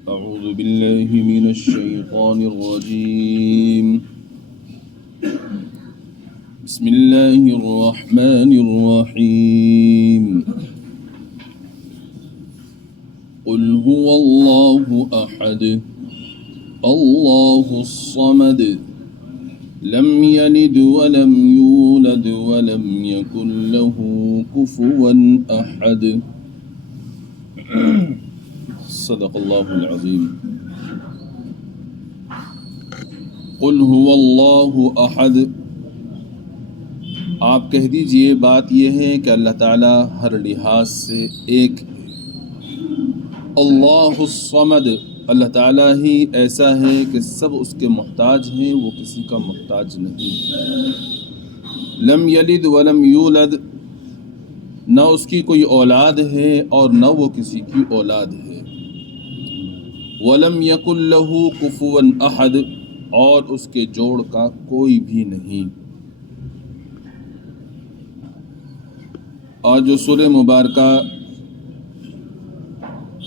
أعوذ بالله من الشيطان الرجيم. بسم الله الرحمن الرحيم. قل هو الله أحد الله الصمد لم يلد ولم يولد ولم يكن له كفوا أحد. صدق اللہ العظیم. قل هو اللہ احد. آپ کہہ دیجئے بات یہ ہے کہ اللہ تعالیٰ ہر لحاظ سے ایک ہے. اللہ الصمد، اللہ تعالیٰ ہی ایسا ہے کہ سب اس کے محتاج ہیں، وہ کسی کا محتاج نہیں. لم یلد ولم یولد، نہ اس کی کوئی اولاد ہے اور نہ وہ کسی کی اولاد ہے. وَلَمْ يَكُنْ لَهُ كُفُوًا أَحَدٌ، اور اس کے جوڑ کا کوئی بھی نہیں. اور جو سورہ مبارکہ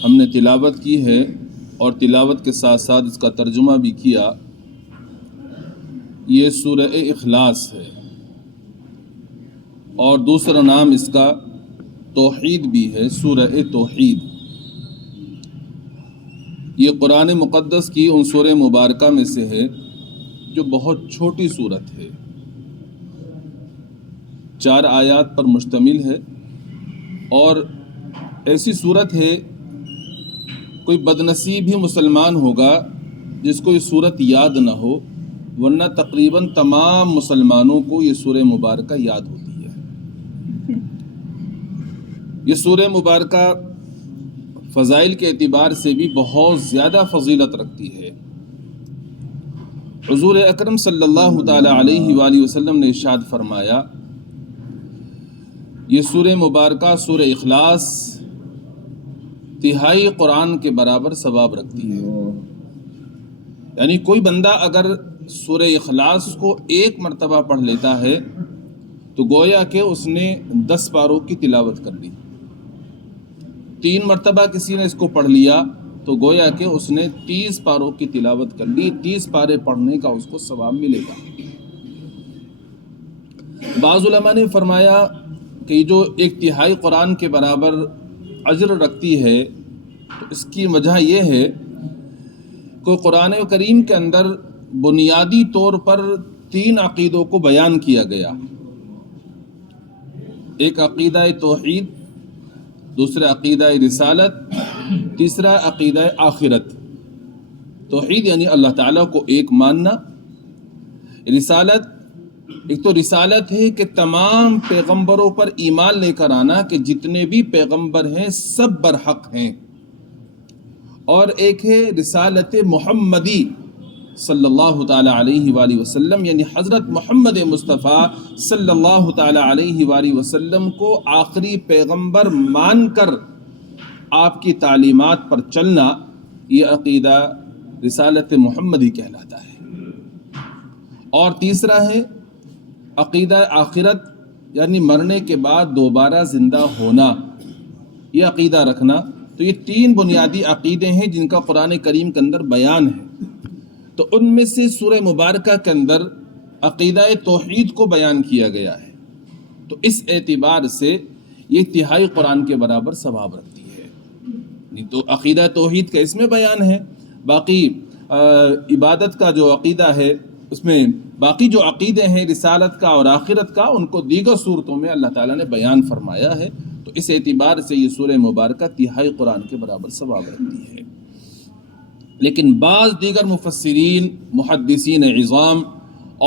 ہم نے تلاوت کی ہے اور تلاوت کے ساتھ ساتھ اس کا ترجمہ بھی کیا، یہ سورہ اخلاص ہے، اور دوسرا نام اس کا توحید بھی ہے، سورہ توحید. یہ قرآن مقدس کی ان سورہ مبارکہ میں سے ہے جو بہت چھوٹی سورت ہے، 4 آیات پر مشتمل ہے، اور ایسی سورت ہے کوئی بدنصیب ہی مسلمان ہوگا جس کو یہ سورت یاد نہ ہو، ورنہ تقریباً تمام مسلمانوں کو یہ سورہ مبارکہ یاد ہوتی ہے. یہ سورہ مبارکہ فضائل کے اعتبار سے بھی بہت زیادہ فضیلت رکھتی ہے. حضور اکرم صلی اللہ تعالی علیہ وآلہ وسلم نے ارشاد فرمایا، یہ سورہ مبارکہ سورہ اخلاص 3 قرآن کے برابر ثواب رکھتی ہے. یعنی کوئی بندہ اگر سورہ اخلاص کو 1 مرتبہ پڑھ لیتا ہے تو گویا کہ اس نے 10 پاروں کی تلاوت کر لی. 3 مرتبہ کسی نے اس کو پڑھ لیا تو گویا کہ اس نے 30 پاروں کی تلاوت کر لی. 30 پارے پڑھنے کا اس کو ثواب ملے گا. بعض علماء نے فرمایا کہ جو 1/3 قرآن کے برابر اجر رکھتی ہے تو اس کی وجہ یہ ہے کہ قرآن کریم کے اندر بنیادی طور پر 3 عقیدوں کو بیان کیا گیا. ایک عقیدہ توحید، دوسرا عقیدہ رسالت، تیسرا عقیدہ آخرت. توحید یعنی اللہ تعالیٰ کو ایک ماننا. رسالت، ایک تو رسالت ہے کہ تمام پیغمبروں پر ایمان لے کر آنا کہ جتنے بھی پیغمبر ہیں سب برحق ہیں. اور ایک ہے رسالت محمدی صلی اللہ تعالی علیہ وآلہ وسلم، یعنی حضرت محمد مصطفیٰ صلی اللہ تعالی علیہ وآلہ وسلم کو آخری پیغمبر مان کر آپ کی تعلیمات پر چلنا. یہ عقیدہ رسالت محمدی کہلاتا ہے. اور تیسرا ہے عقیدہ آخرت، یعنی مرنے کے بعد دوبارہ زندہ ہونا، یہ عقیدہ رکھنا. تو یہ 3 بنیادی عقیدے ہیں جن کا قرآن کریم کے اندر بیان ہے. تو ان میں سے سورہ مبارکہ کے اندر عقیدہ توحید کو بیان کیا گیا ہے. تو اس اعتبار سے یہ 3 قرآن کے برابر ثواب رکھتی ہے. تو عقیدہ توحید کا اس میں بیان ہے. باقی عبادت کا جو عقیدہ ہے اس میں باقی جو عقیدے ہیں رسالت کا اور آخرت کا، ان کو دیگر صورتوں میں اللہ تعالیٰ نے بیان فرمایا ہے. تو اس اعتبار سے یہ سورہ مبارکہ 3 قرآن کے برابر ثواب رکھتی ہے. لیکن بعض دیگر مفسرین، محدثین عظام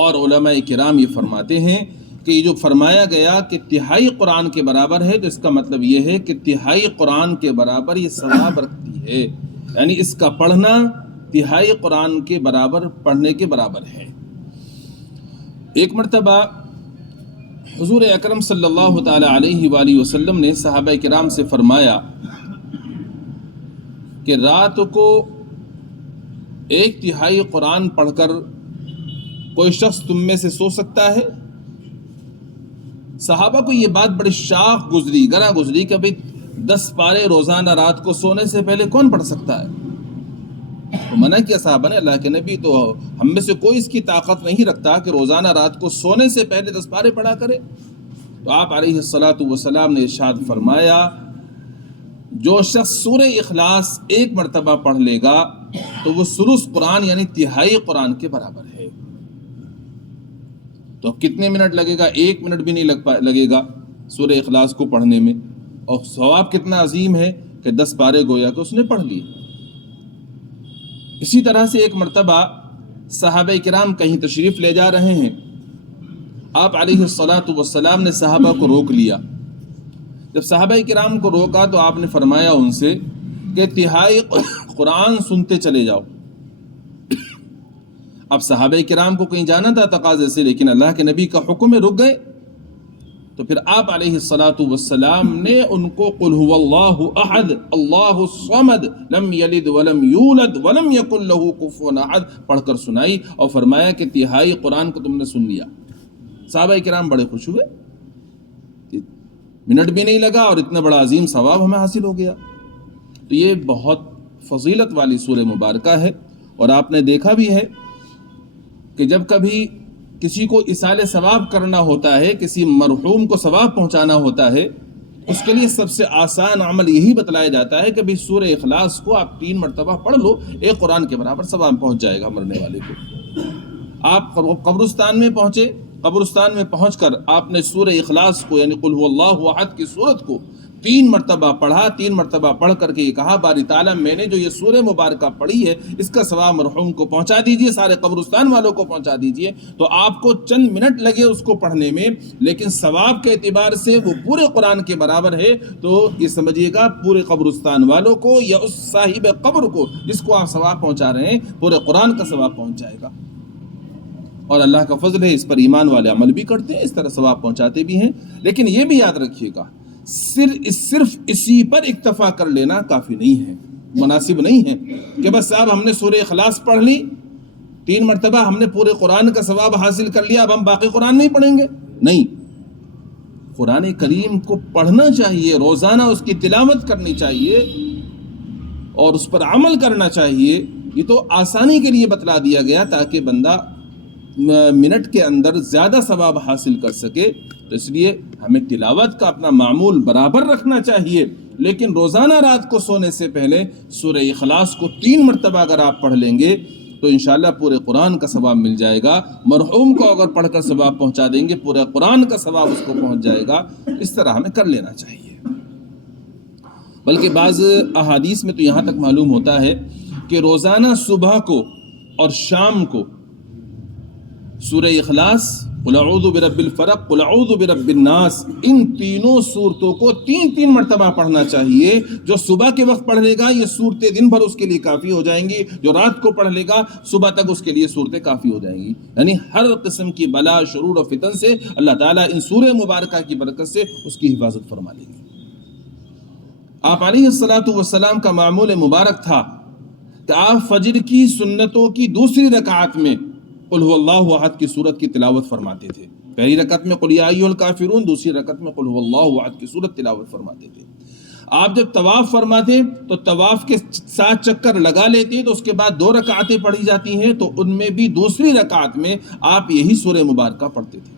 اور علماء کرام یہ فرماتے ہیں کہ یہ جو فرمایا گیا کہ 3 قرآن کے برابر ہے، تو اس کا مطلب یہ ہے کہ 3 قرآن کے برابر یہ ثواب رکھتی ہے. یعنی اس کا پڑھنا 3 قرآن کے برابر پڑھنے کے برابر ہے. ایک مرتبہ حضور اکرم صلی اللہ تعالی علیہ وآلہ وسلم نے صحابہ کرام سے فرمایا کہ رات کو 1/3 قرآن پڑھ کر کوئی شخص تم میں سے سو سکتا ہے؟ صحابہ کو یہ بات بڑی شاخ گزری، گراں گزری کہ بھئی 10 پارے روزانہ رات کو سونے سے پہلے کون پڑھ سکتا ہے؟ تو منع کیا صحابہ نے، اللہ کے نبی تو ہم میں سے کوئی اس کی طاقت نہیں رکھتا کہ روزانہ رات کو سونے سے پہلے 10 پارے پڑھا کرے۔ تو آپ علیہ الصلاۃ والسلام نے ارشاد فرمایا جو شخص سورہ اخلاص 1 مرتبہ پڑھ لے گا تو وہ ثلث قرآن یعنی تہائی قرآن کے برابر ہے۔ تو اب کتنے منٹ لگے گا؟ 1 منٹ بھی نہیں لگے گا سورہ اخلاص کو پڑھنے میں، اور ثواب کتنا عظیم ہے کہ 10 پارے گویا کہ اس نے پڑھ لیے۔ اسی طرح سے ایک مرتبہ صحابہ کرام کہیں تشریف لے جا رہے ہیں، آپ علیہ الصلاۃ والسلام نے صحابہ کو روک لیا۔ جب صحابہ کرام کو روکا تو آپ نے فرمایا ان سے کہ تہائی قرآن سنتے چلے جاؤ۔ اب صحابہ کرام کو کہیں جانا تھا تقاضے سے، لیکن اللہ کے نبی کا حکم میں رک گئے، تو پھر آپ علیہ الصلاۃ والسلام نے ان کو قل هو اللہ احد اللہ الصمد لم یلد ولم یولد ولم یکن له کفوا احد پڑھ کر سنائی، اور فرمایا کہ تہائی قرآن کو تم نے سن لیا۔ صحابہ کرام بڑے خوش ہوئے، منٹ بھی نہیں لگا اور اتنا بڑا عظیم ثواب ہمیں حاصل ہو گیا۔ تو یہ بہت فضیلت والی سورہ مبارکہ ہے، اور آپ نے دیکھا بھی ہے کہ جب کبھی کسی کو ایصال ثواب کرنا ہوتا ہے، کسی مرحوم کو ثواب پہنچانا ہوتا ہے، اس کے لیے سب سے آسان عمل یہی بتلایا جاتا ہے کہ بھئی سورہ اخلاص کو آپ 3 مرتبہ پڑھ لو، 1 قرآن کے برابر ثواب پہنچ جائے گا مرنے والے کو۔ آپ قبرستان میں پہنچے، قبرستان میں پہنچ کر آپ نے سورہ اخلاص کو یعنی قل هو اللہ احد کی سورت کو 3 مرتبہ پڑھا، 3 مرتبہ پڑھ کر کے یہ کہا باری تعالیٰ میں نے جو یہ سورہ مبارکہ پڑھی ہے اس کا ثواب مرحوم کو پہنچا دیجئے، سارے قبرستان والوں کو پہنچا دیجئے۔ تو آپ کو چند منٹ لگے اس کو پڑھنے میں، لیکن ثواب کے اعتبار سے وہ پورے قرآن کے برابر ہے۔ تو یہ سمجھیے گا پورے قبرستان والوں کو یا اس صاحب قبر کو جس کو آپ ثواب پہنچا رہے ہیں، پورے قرآن کا ثواب پہنچ جائے گا۔ اور اللہ کا فضل ہے، اس پر ایمان والے عمل بھی کرتے ہیں، اس طرح ثواب پہنچاتے بھی ہیں۔ لیکن یہ بھی یاد رکھیے گا صرف اسی پر اکتفا کر لینا کافی نہیں ہے، مناسب نہیں ہے کہ بس صاحب ہم نے سورہ اخلاص پڑھ لی 3 مرتبہ، ہم نے پورے قرآن کا ثواب حاصل کر لیا، اب ہم باقی قرآن نہیں پڑھیں گے۔ نہیں، قرآن کریم کو پڑھنا چاہیے، روزانہ اس کی تلاوت کرنی چاہیے اور اس پر عمل کرنا چاہیے۔ یہ تو آسانی کے لیے بتلا دیا گیا تاکہ بندہ منٹ کے اندر زیادہ ثواب حاصل کر سکے، تو اس لیے ہمیں تلاوت کا اپنا معمول برابر رکھنا چاہیے۔ لیکن روزانہ رات کو سونے سے پہلے سورہ اخلاص کو 3 مرتبہ اگر آپ پڑھ لیں گے تو انشاءاللہ پورے قرآن کا ثواب مل جائے گا۔ مرحوم کو اگر پڑھ کر ثواب پہنچا دیں گے، پورے قرآن کا ثواب اس کو پہنچ جائے گا۔ اس طرح ہمیں کر لینا چاہیے۔ بلکہ بعض احادیث میں تو یہاں تک معلوم ہوتا ہے کہ روزانہ صبح کو اور شام کو سورہ اخلاص، قل اعوذ برب الفلق، قل اعوذ برب الناس، ان تینوں صورتوں کو 3 مرتبہ پڑھنا چاہیے۔ جو صبح کے وقت پڑھ لے گا یہ صورتیں دن بھر اس کے لیے کافی ہو جائیں گی، جو رات کو پڑھ لے گا صبح تک اس کے لیے صورتیں کافی ہو جائیں گی۔ یعنی ہر قسم کی بلا، شرور اور فتن سے اللہ تعالیٰ ان سورہ مبارکہ کی برکت سے اس کی حفاظت فرما لیں گے۔ آپ علیہ الصلاۃ والسلام کا معمول مبارک تھا کہ آپ فجر کی سنتوں کی دوسری رکعت میں قل هو اللہ احد کی سورت کی تلاوت فرماتے تھے۔ پہلی رکعت میں قل یا ایھا الکافرون، دوسری رکعت میں قل هو اللہ احد کی سورت تلاوت فرماتے تھے۔ آپ جب طواف فرماتے تو طواف کے 7 چکر لگا لیتے تو اس کے بعد 2 رکعتیں پڑھی جاتی ہیں، تو ان میں بھی دوسری رکعت میں آپ یہی سورہ مبارکہ پڑھتے تھے۔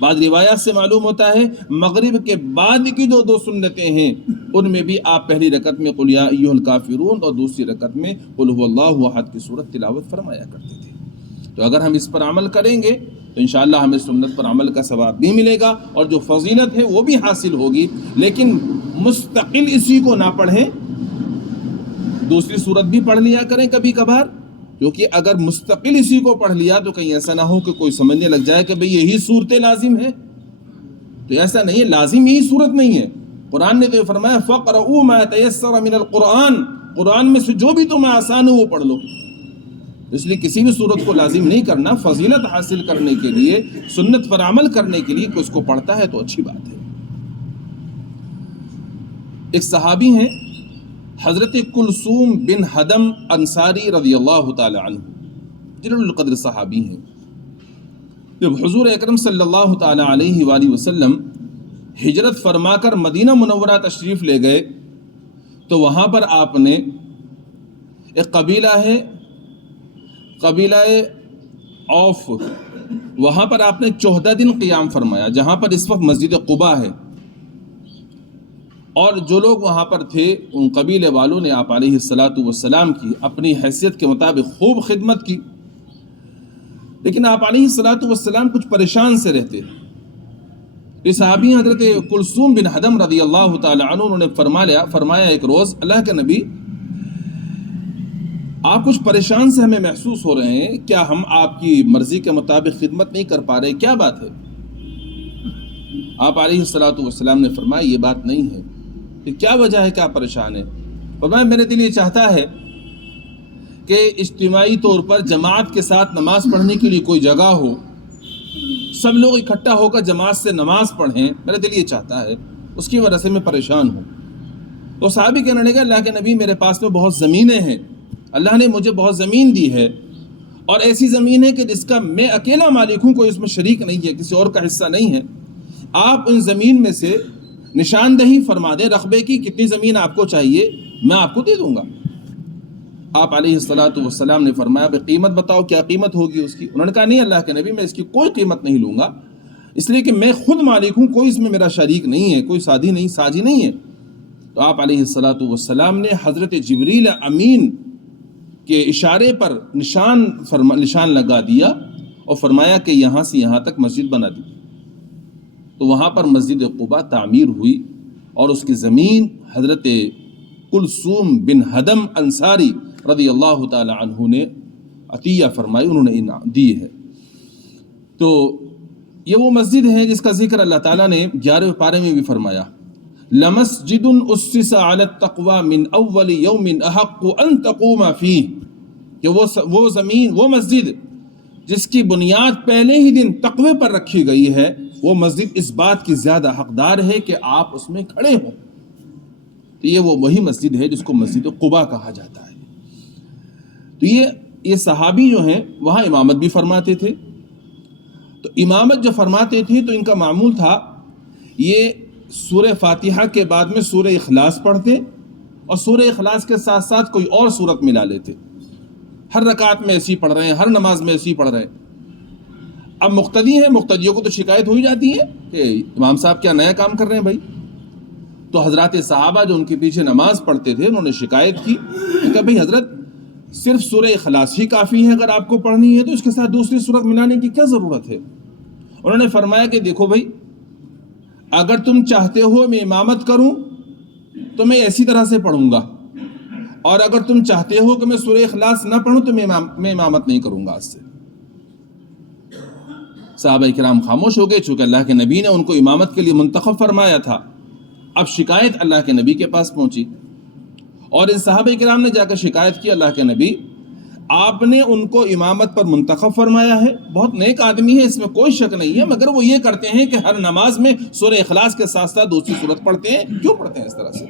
بعض روایات سے معلوم ہوتا ہے مغرب کے بعد کی جو 2 سنتیں ہیں ان میں بھی آپ پہلی رکعت میں قل یا ایھا الکافرون اور دوسری رکعت میں قل هو اللہ احد کی سورت تلاوت فرمایا کرتے تھے۔ تو اگر ہم اس پر عمل کریں گے تو انشاءاللہ ہمیں سنت پر عمل کا ثواب بھی ملے گا اور جو فضیلت ہے وہ بھی حاصل ہوگی۔ لیکن مستقل اسی کو نہ پڑھیں، دوسری سورت بھی پڑھ لیا کریں کبھی کبھار، کیونکہ اگر مستقل اسی کو پڑھ لیا تو کہیں ایسا نہ ہو کہ کوئی سمجھنے لگ جائے کہ بھئی یہی صورتیں لازم ہیں۔ تو ایسا نہیں ہے، لازم یہی صورت نہیں ہے۔ قرآن نے تو فرمایا فَقْرَؤُوا مَا تَيَسَّرَ مِنَ الْقُرْآنِ، قرآن میں سے جو بھی تمہیں آسان ہے وہ پڑھ لو۔ اس لیے کسی بھی صورت کو لازم نہیں کرنا، فضیلت حاصل کرنے کے لیے، سنت پر عمل کرنے کے لیے کوئی اس کو پڑھتا ہے تو اچھی بات ہے۔ ایک صحابی ہیں حضرت کلثوم بن حدم انصاری رضی اللہ تعالی عنہ، جلیل القدر صحابی ہیں۔ جب حضور اکرم صلی اللہ تعالی علیہ وآلہ وسلم ہجرت فرما کر مدینہ منورہ تشریف لے گئے تو وہاں پر آپ نے ایک قبیلہ ہے قبیلہ اوف، وہاں پر آپ نے 14 دن قیام فرمایا، جہاں پر اس وقت مسجد قباء ہے، اور جو لوگ وہاں پر تھے ان قبیلے والوں نے آپ علیہ الصلاۃ والسلام کی اپنی حیثیت کے مطابق خوب خدمت کی، لیکن آپ علیہ الصلاۃ والسلام کچھ پریشان سے رہتے۔ یہ صحابی حضرت کلثوم بن حدم رضی اللہ تعالی عنہ، انہوں نے فرمایا ایک روز، اللہ کے نبی آپ کچھ پریشان سے ہمیں محسوس ہو رہے ہیں، کیا ہم آپ کی مرضی کے مطابق خدمت نہیں کر پا رہے، کیا بات ہے؟ آپ علیہ الصلاۃ والسلام نے فرمایا یہ بات نہیں ہے، کہ کیا وجہ ہے، کیا پریشان ہے؟ فرمایا میرے دل یہ چاہتا ہے کہ اجتماعی طور پر جماعت کے ساتھ نماز پڑھنے کے لیے کوئی جگہ ہو، سب لوگ اکٹھا ہو کر جماعت سے نماز پڑھیں، میرا دل یہ چاہتا ہے، اس کی وجہ سے میں پریشان ہوں۔ تو صحابی کہنے لگے اللہ کے نبی میرے پاس میں بہت زمینیں ہیں، اللہ نے مجھے بہت زمین دی ہے، اور ایسی زمین ہے کہ جس کا میں اکیلا مالک ہوں، کوئی اس میں شریک نہیں ہے، کسی اور کا حصہ نہیں ہے، آپ ان زمین میں سے نشاندہی فرما دیں رقبے کی، کتنی زمین آپ کو چاہیے میں آپ کو دے دوں گا۔ آپ علیہ الصلاۃ والسلام نے فرمایا بھئی قیمت بتاؤ، کیا قیمت ہوگی اس کی؟ انہوں نے کہا نہیں اللہ کے نبی میں اس کی کوئی قیمت نہیں لوں گا، اس لیے کہ میں خود مالک ہوں، کوئی اس میں میرا شریک نہیں ہے، کوئی ساجی نہیں ہے۔ تو آپ علیہ الصلاۃ والسلام نے حضرت جبریل امین کے اشارے پر نشان لگا دیا اور فرمایا کہ یہاں سے یہاں تک مسجد بنا دی۔ تو وہاں پر مسجد قباء تعمیر ہوئی، اور اس کی زمین حضرت کلثوم بن حدم انصاری رضی اللہ تعالی عنہ نے عطیہ فرمائی، انہوں نے دی ہے۔ تو یہ وہ مسجد ہے جس کا ذکر اللہ تعالیٰ نے 11ویں پارے میں بھی فرمایا، لَمَسْجِدٌ أُسِّسَ عَلَى التَّقْوَى مِنْ أَوَّلِ يَوْمٍ أَحَقُّ أَن تَقُومَ فِيهِ، کہ وہ زمین، وہ مسجد جس کی بنیاد پہلے ہی دن تقوی پر رکھی گئی ہے، وہ مسجد اس بات کی زیادہ حقدار ہے کہ آپ اس میں کھڑے ہوں۔ تو یہ وہی مسجد ہے جس کو مسجد قباء کہا جاتا ہے۔ تو یہ صحابی جو ہیں وہاں امامت بھی فرماتے تھے، تو امامت جو فرماتے تھے تو ان کا معمول تھا یہ سورہ فاتحہ کے بعد میں سورہ اخلاص پڑھتے، اور سورہ اخلاص کے ساتھ ساتھ کوئی اور سورت ملا لیتے، ہر رکعت میں ایسی پڑھ رہے ہیں، ہر نماز میں ایسی پڑھ رہے ہیں۔ اب مقتدی ہیں، مقتدیوں کو تو شکایت ہو ہی جاتی ہے کہ امام صاحب کیا نیا کام کر رہے ہیں بھائی۔ تو حضرات صحابہ جو ان کے پیچھے نماز پڑھتے تھے انہوں نے شکایت کی کہ بھائی حضرت صرف سورہ اخلاص ہی کافی ہے، اگر آپ کو پڑھنی ہے تو اس کے ساتھ دوسری سورت ملانے کی کیا ضرورت ہے؟ انہوں نے فرمایا کہ دیکھو بھائی، اگر تم چاہتے ہو میں امامت کروں تو میں ایسی طرح سے پڑھوں گا، اور اگر تم چاہتے ہو کہ میں سورہ اخلاص نہ پڑھوں تو میں امامت نہیں کروں گا آج سے۔ صحابہ کرام خاموش ہو گئے، چونکہ اللہ کے نبی نے ان کو امامت کے لیے منتخب فرمایا تھا۔ اب شکایت اللہ کے نبی کے پاس پہنچی، اور ان صحابہ کرام نے جا کر شکایت کی اللہ کے نبی آپ نے ان کو امامت پر منتخب فرمایا ہے، بہت نیک آدمی ہے، اس میں کوئی شک نہیں ہے، مگر وہ یہ کرتے ہیں کہ ہر نماز میں سورہ اخلاص کے ساتھ ساتھ دوسری سورت پڑھتے ہیں، کیوں پڑھتے ہیں اس طرح سے؟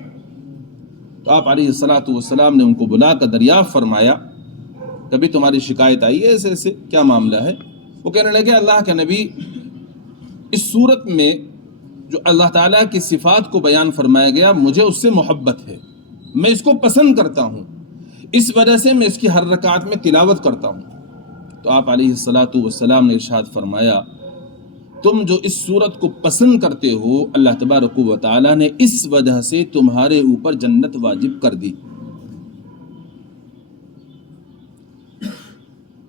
تو آپ علیہ الصلاۃ والسلام نے ان کو بلا کر دریافت فرمایا، کبھی تمہاری شکایت آئی ہے ایسے ایسے، کیا معاملہ ہے؟ وہ کہنے لگے اللہ کے نبی اس صورت میں جو اللہ تعالیٰ کی صفات کو بیان فرمایا گیا مجھے اس سے محبت ہے، میں اس کو پسند کرتا ہوں، اس وجہ سے میں اس کی ہر رکعت میں تلاوت کرتا ہوں۔ تو آپ علیہ الصلاۃ والسلام نے ارشاد فرمایا تم جو اس صورت کو پسند کرتے ہو اللہ تبارک و تعالیٰ نے اس وجہ سے تمہارے اوپر جنت واجب کر دی۔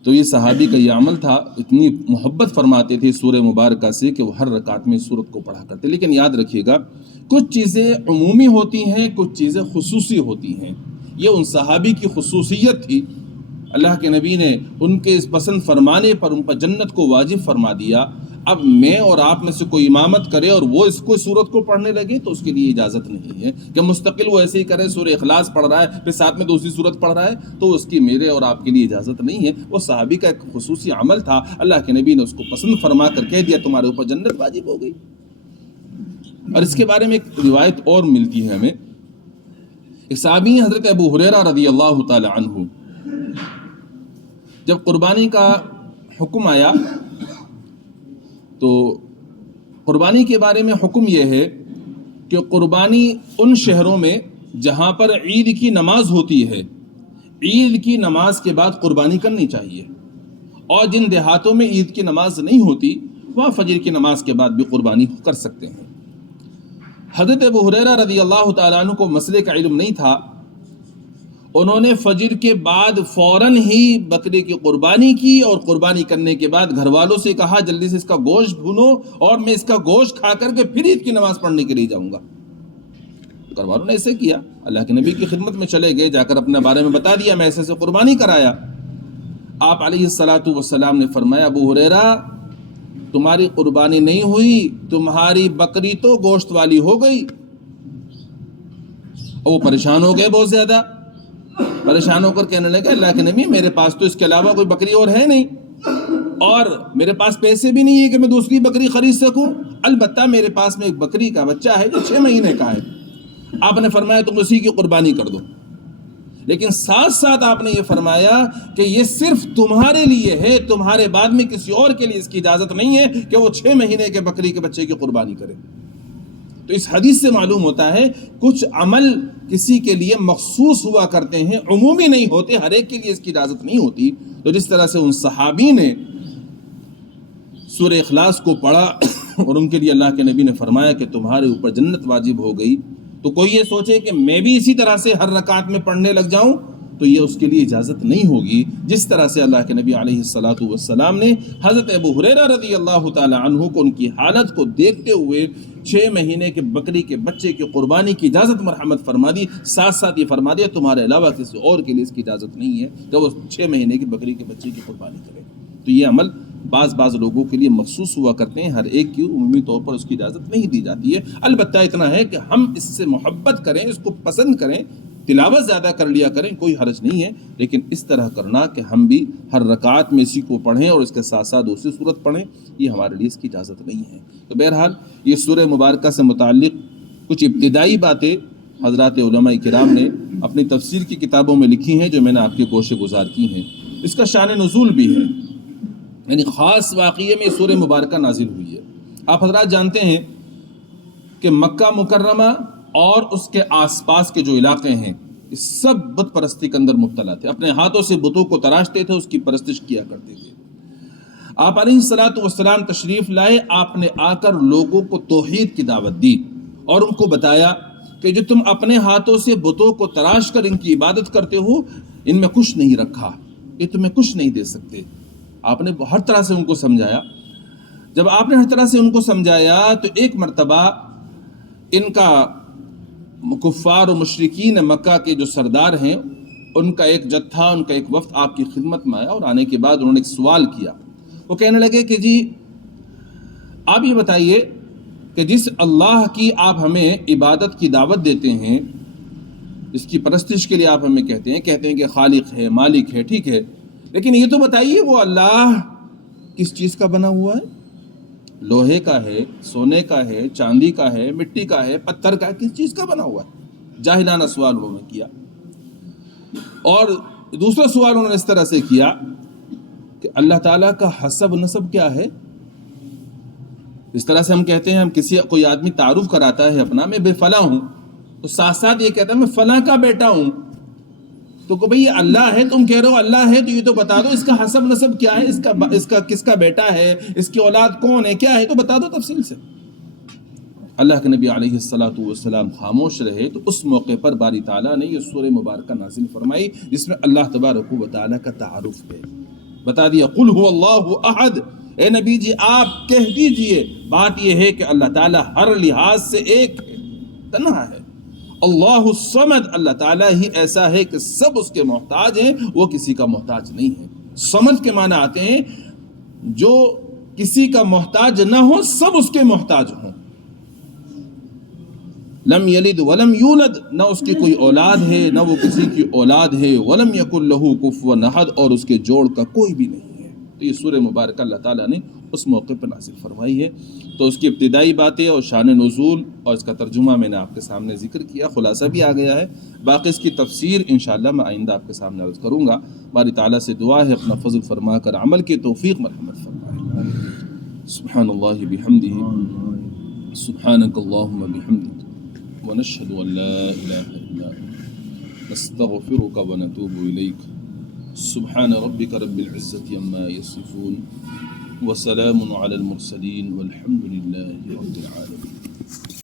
تو یہ صحابی کا یہ عمل تھا، اتنی محبت فرماتے تھے سورہ مبارکہ سے کہ وہ ہر رکعت میں سورت کو پڑھا کرتے۔ لیکن یاد رکھیے گا کچھ چیزیں عمومی ہوتی ہیں، کچھ چیزیں خصوصی ہوتی ہیں، یہ ان صحابی کی خصوصیت تھی۔ اللہ کے نبی نے ان کے اس پسند فرمانے پر ان پر جنت کو واجب فرما دیا۔ اب میں اور آپ میں سے کوئی امامت کرے اور وہ اس کو سورت کو پڑھنے لگے تو اس کے لیے اجازت نہیں ہے کہ مستقل وہ ایسے ہی کرے، سورہ اخلاص پڑھ رہا ہے پھر ساتھ میں دوسری سورت پڑھ رہا ہے، تو اس کی میرے اور آپ کے لیے اجازت نہیں ہے۔ وہ صحابی کا ایک خصوصی عمل تھا، اللہ کے نبی نے اس کو پسند فرما کر کہہ دیا تمہارے اوپر جنت واجب ہو گئی۔ اور اس کے بارے میں ایک روایت اور ملتی ہے ہمیں، ایک صحابی حضرت ابو ہریرہ رضی اللہ تعالی عنہ، جب قربانی کا حکم آیا تو قربانی کے بارے میں حکم یہ ہے کہ قربانی ان شہروں میں جہاں پر عید کی نماز ہوتی ہے، عید کی نماز کے بعد قربانی کرنی چاہیے، اور جن دیہاتوں میں عید کی نماز نہیں ہوتی وہاں فجر کی نماز کے بعد بھی قربانی کر سکتے ہیں۔ حضرت ابو ہریرہ رضی اللہ تعالیٰ عنہ کو مسئلے کا علم نہیں تھا، انہوں نے فجر کے بعد فوراً ہی بکرے کی قربانی کی، اور قربانی کرنے کے بعد گھر والوں سے کہا جلدی سے اس کا گوشت بھونو اور میں اس کا گوشت کھا کر کے پھر عید کی نماز پڑھنے کے لیے جاؤں گا۔ گھر والوں نے ایسے کیا، اللہ کے نبی کی خدمت میں چلے گئے، جا کر اپنے بارے میں بتا دیا میں ایسے سے قربانی کرایا۔ آپ علیہ الصلاۃ والسلام نے فرمایا ابو ہریرہ تمہاری قربانی نہیں ہوئی، تمہاری بکری تو گوشت والی ہو گئی۔ اور وہ پریشان ہو گئے، بہت زیادہ پریشان ہو کر کہنے لگے اللہ کے نبی میرے پاس تو اس کے علاوہ کوئی بکری اور ہے نہیں، اور میرے پاس پیسے بھی نہیں ہے کہ میں دوسری بکری خرید سکوں، البتہ میرے پاس میں ایک بکری کا بچہ ہے جو 6 مہینے کا ہے۔ آپ نے فرمایا تم اسی کی قربانی کر دو، لیکن ساتھ ساتھ آپ نے یہ فرمایا کہ یہ صرف تمہارے لیے ہے، تمہارے بعد میں کسی اور کے لیے اس کی اجازت نہیں ہے کہ وہ 6 مہینے کے بکری کے بچے کی قربانی کرے۔ تو اس حدیث سے معلوم ہوتا ہے کچھ عمل کسی کے لیے مخصوص ہوا کرتے ہیں، عمومی نہیں ہوتے، ہر ایک کے لیے اس کی اجازت نہیں ہوتی۔ تو جس طرح سے ان صحابی نے سورہ اخلاص کو پڑھا اور ان کے لیے اللہ کے نبی نے فرمایا کہ تمہارے اوپر جنت واجب ہو گئی، تو کوئی یہ سوچے کہ میں بھی اسی طرح سے ہر رکعت میں پڑھنے لگ جاؤں تو یہ اس کے لیے اجازت نہیں ہوگی۔ جس طرح سے اللہ کے نبی علیہ الصلاۃ والسلام نے حضرت ابو ہریرہ رضی اللہ تعالی عنہ کو ان کی حالت کو دیکھتے ہوئے 6 مہینے کے بکری کے بچے کی قربانی کی اجازت مرحمت فرما دی، ساتھ ساتھ یہ فرما دیا تمہارے علاوہ کسی اور کے لیے اس کی اجازت نہیں ہے کہ وہ 6 مہینے کی بکری کے بچے کی قربانی کرے۔ تو یہ عمل بعض لوگوں کے لیے مخصوص ہوا کرتے ہیں، ہر ایک کی عمومی طور پر اس کی اجازت نہیں دی جاتی ہے۔ البتہ اتنا ہے کہ ہم اس سے محبت کریں، اس کو پسند کریں، تلاوت زیادہ کر لیا کریں، کوئی حرج نہیں ہے، لیکن اس طرح کرنا کہ ہم بھی ہر رکعت میں اسی کو پڑھیں اور اس کے ساتھ ساتھ دوسری صورت پڑھیں، یہ ہمارے لیے اس کی اجازت نہیں ہے۔ تو بہرحال یہ سورہ مبارکہ سے متعلق کچھ ابتدائی باتیں حضرات علماء کرام نے اپنی تفسیر کی کتابوں میں لکھی ہیں جو میں نے آپ کے گوشے گزار کی ہیں۔ اس کا شان نزول بھی ہے، یعنی خاص واقعے میں سورہ مبارکہ نازل ہوئی ہے۔ آپ حضرات جانتے ہیں کہ مکہ مکرمہ اور اس کے آس پاس کے جو علاقے ہیں سب بت پرستی کے اندر مبتلا تھے، اپنے ہاتھوں سے بتوں کو تراشتے تھے، اس کی پرستش کیا کرتے تھے۔ آپ علیہ الصلاۃ والسلام تشریف لائے، آپ نے آ کر لوگوں کو توحید کی دعوت دی اور ان کو بتایا کہ جو تم اپنے ہاتھوں سے بتوں کو تراش کر ان کی عبادت کرتے ہو، ان میں کچھ نہیں رکھا، یہ تمہیں کچھ نہیں دے سکتے۔ آپ نے ہر طرح سے ان کو سمجھایا۔ جب آپ نے ہر طرح سے ان کو سمجھایا تو ایک مرتبہ ان کا کفار و مشرکین مکہ کے جو سردار ہیں ان کا ایک جتھا، ان کا ایک وفد آپ کی خدمت میں آیا، اور آنے کے بعد انہوں نے ایک سوال کیا۔ وہ کہنے لگے کہ جی آپ یہ بتائیے کہ جس اللہ کی آپ ہمیں عبادت کی دعوت دیتے ہیں، اس کی پرستش کے لیے آپ ہمیں کہتے ہیں کہ خالق ہے، مالک ہے، ٹھیک ہے، لیکن یہ تو بتائیے وہ اللہ کس چیز کا بنا ہوا ہے؟ لوہے کا ہے، سونے کا ہے، چاندی کا ہے، مٹی کا ہے، پتھر کا ہے، کس چیز کا بنا ہوا ہے؟ جاہلانہ سوال انہوں نے کیا۔ اور دوسرا سوال انہوں نے اس طرح سے کیا کہ اللہ تعالیٰ کا حسب نسب کیا ہے؟ اس طرح سے ہم کہتے ہیں، کوئی آدمی تعارف کراتا ہے اپنا، میں بے فلاں ہوں، تو ساتھ ساتھ یہ کہتا ہے میں فلاں کا بیٹا ہوں، تو کہ بھئی یہ اللہ ہے، تم کہہ رہے ہو اللہ ہے، تو یہ تو بتا دو اس کا حسب نسب کیا ہے، اس کا کس کا بیٹا ہے، اس کی اولاد کون ہے، کیا ہے، تو بتا دو تفصیل سے۔ اللہ کے نبی علیہ الصلاۃ والسلام خاموش رہے، تو اس موقع پر باری تعالیٰ نے یہ سورہ مبارکہ نازل فرمائی جس میں اللہ تبارک و تعالیٰ کا تعارف ہے، بتا دیا قل هو اللہ احد، اے نبی جی آپ کہہ دیجئے بات یہ ہے کہ اللہ تعالیٰ ہر لحاظ سے ایک ہے، تنہا ہے۔ اللہ الصمد، اللہ تعالیٰ ہی ایسا ہے کہ سب اس کے محتاج ہیں، وہ کسی کا محتاج نہیں ہے۔ صمد کے معنی آتے ہیں جو کسی کا محتاج نہ ہو، سب اس کے محتاج ہوں۔ لم یلد ولم یولد، نہ اس کی کوئی اولاد ہے نہ وہ کسی کی اولاد ہے، ولم یکن لہ کفوا احد، اور اس کے جوڑ کا کوئی بھی نہیں ہے۔ تو یہ سورہ مبارکہ اللہ تعالیٰ نے اس موقع پر نازل فرمائی ہے۔ تو اس کی ابتدائی باتیں اور شان نزول اور اس کا ترجمہ میں نے آپ کے سامنے ذکر کیا، خلاصہ بھی آ گیا ہے، باقی اس کی تفسیر انشاءاللہ میں آئندہ آپ کے سامنے عرض کروں گا۔ باری تعالیٰ سے دعا ہے اپنا فضل فرما کر عمل کی توفیق مرحمت فرمائے۔ سبحان اللہ بحمدہ، سبحانک اللہم بحمدک، ونشہد ان لا الہ الا انت نستغفرك ونتوب إليك. سبحان ربك رب العزة عما يصفون وسلام على المرسلين والحمد لله رب العالمين.